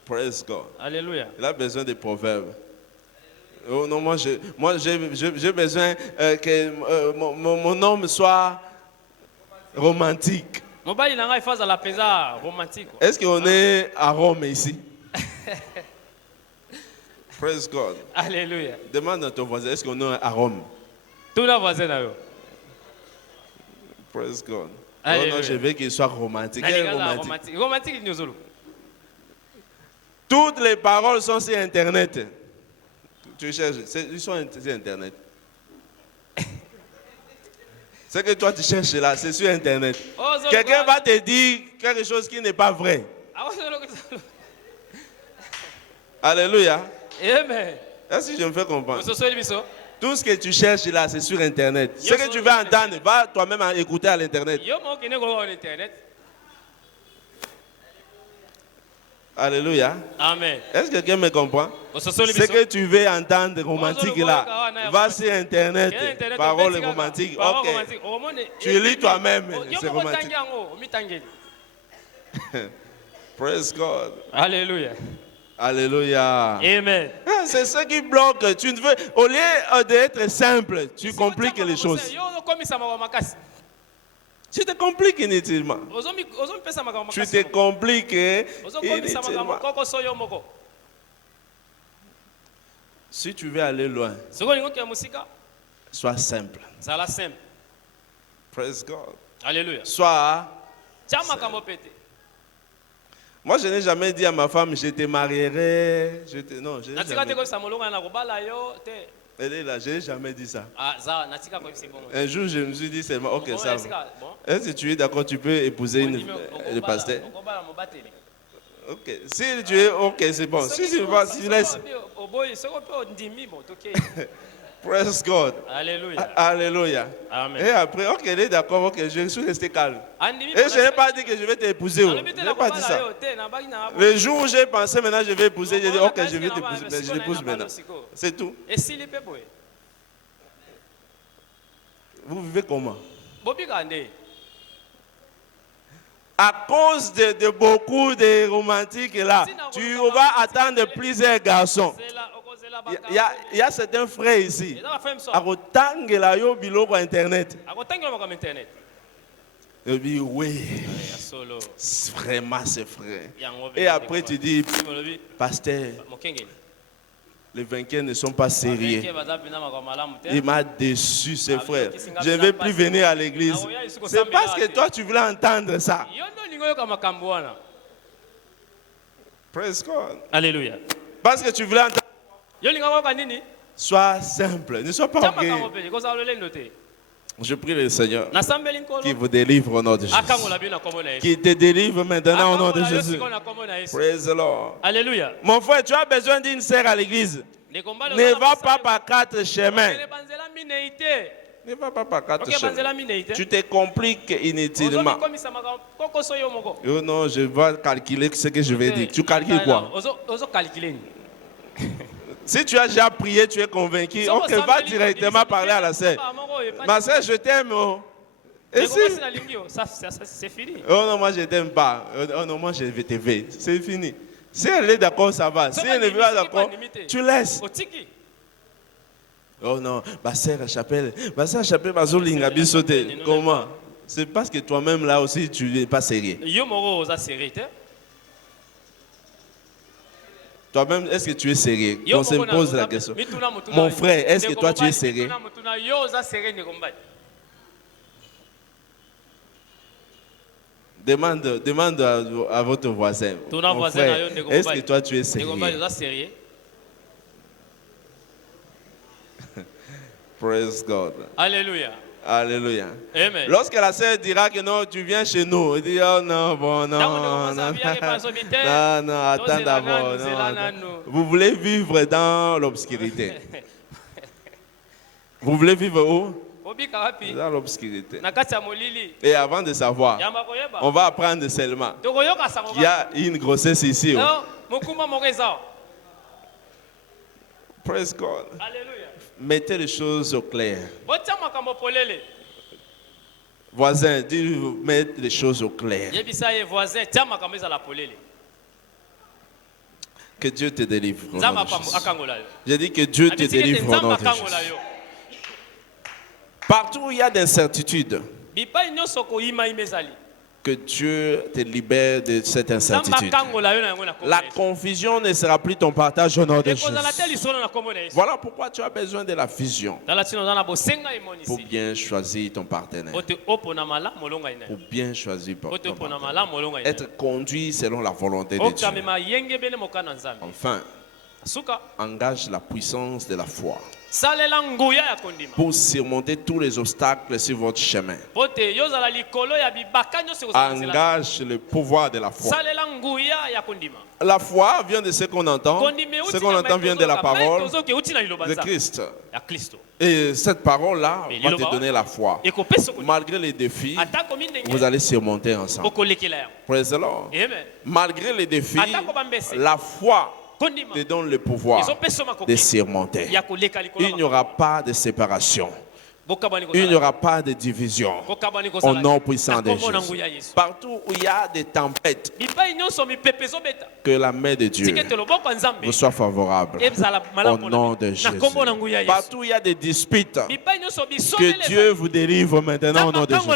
Praise God. Alléluia. Il a besoin des proverbes. Oh non, moi j'ai besoin que mon homme soit romantique. Est-ce qu'on est à Rome ici? Praise God. Alléluia. Demande à ton voisin, est-ce qu'on est à Rome? Tout le voisin. Praise God. Oh non, je veux qu'il soit romantique. Romantique. Toutes les paroles sont sur Internet. Tu cherches, ils sont sur Internet. Ce que toi tu cherches là, c'est sur Internet. Quelqu'un va te dire quelque chose qui n'est pas vrai. Alléluia. Amen. Est-ce que je me fais comprendre? Tout ce que tu cherches là, c'est sur Internet. Ce que tu veux entendre, va toi-même écouter à l'Internet. Alléluia. Amen. Est-ce que quelqu'un me comprend? Ce que tu veux entendre romantique là, va sur Internet. Paroles romantiques. Ok. Tu lis toi-même. C'est romantique. Praise God. Alléluia. Alléluia. Amen. C'est ce qui bloque. Tu ne veux, au lieu d'être simple, tu compliques les choses. Tu te compliques inutilement. Tu te compliques inutilement. Si tu veux aller loin, sois simple. Praise God. Alléluia. Sois simple. Moi, je n'ai jamais dit à ma femme, je te marierai. Non, je n'ai jamais dit. Elle est là, je n'ai jamais dit ça. Un jour, je me suis dit seulement, ok, ça va. Est-ce que tu es d'accord, tu peux épouser le pasteur? Ok, si tu es ok, c'est bon. Si tu vas, si tu laisses. Praise God. Alléluia. Alléluia. Amen. Et après, ok, elle est d'accord, ok, je suis resté calme. Et je n'ai pas dit que je vais t'épouser. Je n'ai pas dit ça. Le jour où j'ai pensé maintenant je vais épouser, j'ai dit ok, je vais t'épouser, mais je l'épouse maintenant. C'est tout. Vous vivez comment? À cause de beaucoup de romantiques là, tu vas attendre plusieurs garçons. Il y a certains frères ici. À Rotangela yo biloko internet. Et puis oui, vraiment c'est frère. Et après tu dis, pasteur, les vainqueurs ne sont pas sérieux. Il m'a déçu, ce frère. Je ne vais plus venir à l'église. C'est parce que toi, tu voulais entendre ça. Praise God. Alléluia. Parce que tu voulais entendre. Sois simple. Ne sois pas orgueilleux. Je prie le Seigneur qui vous délivre au nom de Jésus. Qui te délivre maintenant au nom de Jésus. Praise the Lord. Alléluia. Mon frère, tu as besoin d'une sœur à l'église. Ne va pas par 4 chemins. Ne va pas par 4 chemins. Tu te compliques inutilement. Oh non, je vais calculer ce que je vais dire. Tu calcules quoi? Si tu as déjà prié, tu es convaincu, ok, va directement parler à la sœur. Ma sœur, je t'aime. Et si... C'est fini. Oh non, moi je t'aime pas. Oh non, moi je vais t'aimer. C'est fini. Si elle est d'accord, ça va. Si elle n'est pas d'accord, tu laisses. Oh non, ma sœur chapelle, comment? C'est parce que toi-même là aussi tu n'es pas sérieux. Toi-même, est-ce que tu es sérieux? On se pose la question. Mon frère, est-ce que toi tu es sérieux? Demande à votre voisin. Mon frère, est-ce que toi tu es sérieux? Praise God. Alléluia. Alléluia. Amen. Lorsque la sœur dira que non, tu viens chez nous, il dit oh non, bon, non, non, non, attends d'abord. Vous voulez vivre dans l'obscurité. Vous voulez vivre où? Dans l'obscurité. Et avant de savoir, on va apprendre seulement qu'il y a une grossesse ici. Praise God. Alléluia. Mettez les choses au clair. Voisin, dis mettre les choses au clair. Que Dieu te délivre. J'ai dit que Dieu te délivre au nom de Jésus. Partout où il y a d'incertitude, que Dieu te libère de cette incertitude. La confusion ne sera plus ton partage au nom de Jésus. Voilà pourquoi tu as besoin de la vision. Pour bien choisir ton partenaire. Pour bien choisir ton partenaire. Être conduit selon la volonté de Dieu. Enfin, engage la puissance de la foi pour surmonter tous les obstacles sur votre chemin. Engage le pouvoir de la foi. La foi vient de ce qu'on entend. Ce qu'on entend vient de la parole de Christ. Et cette parole-là va te donner la foi. Malgré les défis, vous allez surmonter ensemble. Praise the Lord. Malgré les défis, la foi te donne le pouvoir de surmonter. Il n'y aura pas de séparation. Il n'y aura pas de division au nom puissant de Jésus. Partout où il y a des tempêtes, que la main de Dieu vous soit favorable au nom de Jésus. Partout où il y a des disputes, que Dieu vous délivre maintenant au nom de Jésus.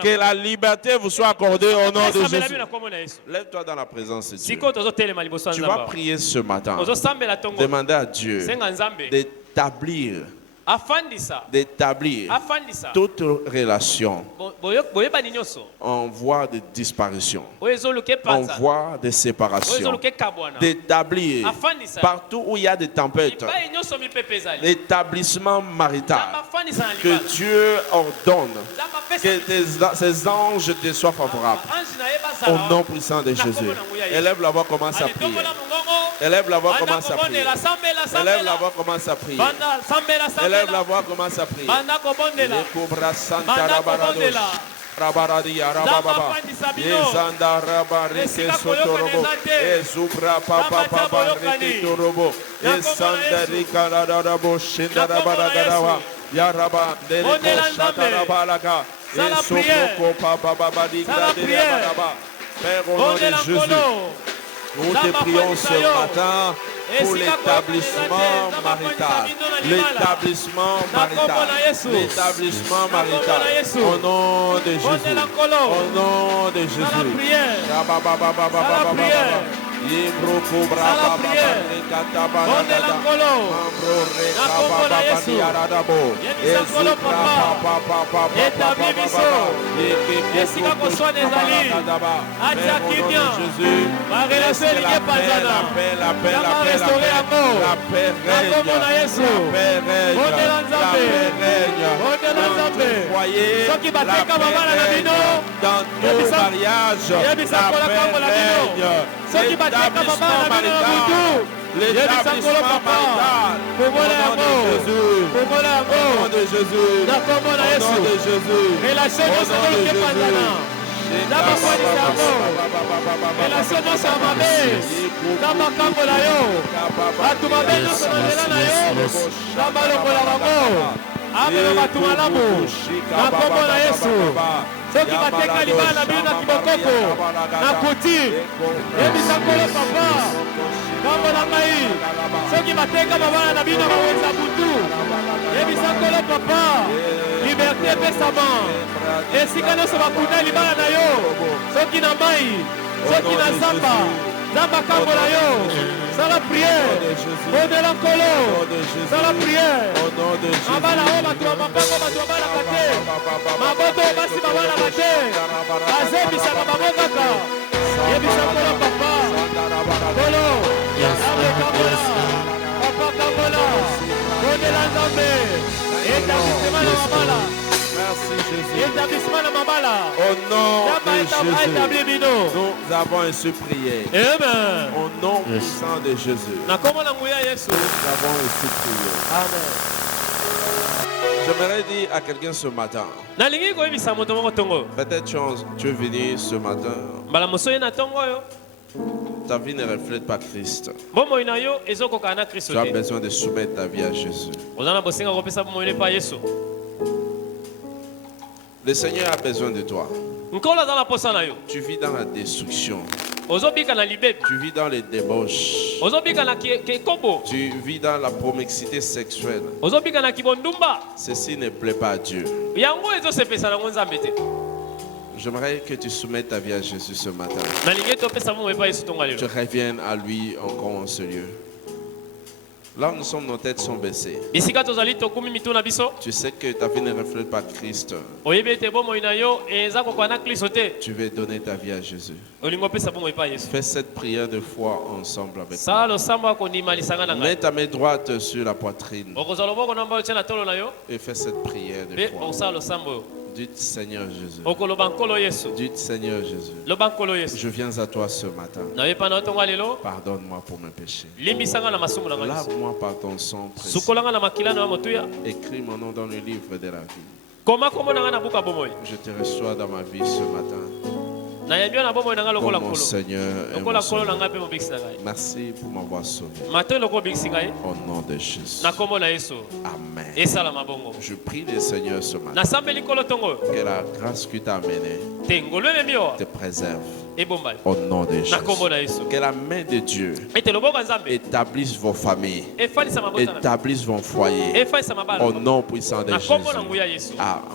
Que la liberté vous soit accordée au nom de Jésus. Lève-toi dans la présence de Dieu. Tu vas prier ce matin. Demander à Dieu d'établir toute relation en voie de disparition, en voie de séparation, d'établir partout où il y a des tempêtes, l'établissement marital, que Dieu ordonne que ces anges te soient favorables au nom puissant de Jésus. Élève la voix, commence à prier. Élève la voix, commence à prier. Élève la voix, commence à prier. Élève la voix, commence à prier. Rabaradia Rababa Yezanda Rabarike Sotorobo Ezubra Papa Papa Rikitorobo Ezanda Rikadarabo Shindarabaragadava Yaraba Deriko Shatarabalaga Ezopoko Papa Babadika Derababa. Père, au nom de Jésus, nous te prions ce matin pour l'établissement marital. L'établissement marital. L'établissement marital. Au nom de Jésus. Au nom de Jésus. L'établissement marital, au nom de Jésus, de Jésus. Au nom de Jésus. Relation de soki bateka libala na bino na kibokoko na kuti yebisa nkolo papa ngambo na ngai soki bateka mabala na bino bawenza butu yebisa nkolo papa liberté epesama esika nyonso bakunda libala na yo soki na mai soki na zamba zamba kambo na yo sala prière bondela nkolo sala prière mabala oyo bato ya mapango bato babalaka te maboto oyo basi babalaka te bazebisaka bango kaka yebisa nkolo papa nkolo amekambola papa kambola bondela nzambe établissement na mabala. Merci Jésus. Établissement de Mabala. Au nom de Jésus, nous avons ainsi prié. Amen. Au nom puissant de Jésus, nous avons ainsi prié. Amen. J'aimerais dire à quelqu'un ce matin. Peut-être tu es venu ce matin. Ta vie ne reflète pas Christ. Tu as besoin de soumettre ta vie à Jésus. Le Seigneur a besoin de toi. Tu vis dans la destruction. Tu vis dans les débauches. Tu vis dans la promiscuité sexuelle. Ceci ne plaît pas à Dieu. J'aimerais que tu soumettes ta vie à Jésus ce matin. Tu reviennes à lui encore en ce lieu. Là où nous sommes, nos têtes sont baissées. Tu sais que ta vie ne reflète pas Christ. Tu veux donner ta vie à Jésus. Fais cette prière de foi ensemble avec moi. Mets ta main droite sur la poitrine et fais cette prière de foi. Dites Seigneur Jésus. Dites Seigneur Jésus. Je viens à toi ce matin. Pardonne-moi pour mes péchés. Lave-moi par ton sang précieux. Écris mon nom dans le livre de la vie. Je te reçois dans ma vie ce matin. Comme mon Seigneur et mon Sauveur. Merci pour m'avoir sauvé. Au nom de Jésus. Amen. Je prie le Seigneur ce matin que la grâce qui t'a amené te préserve. Au nom de Jésus. Que la main de Dieu établisse vos familles, établisse vos foyers. Au nom puissant de Jésus.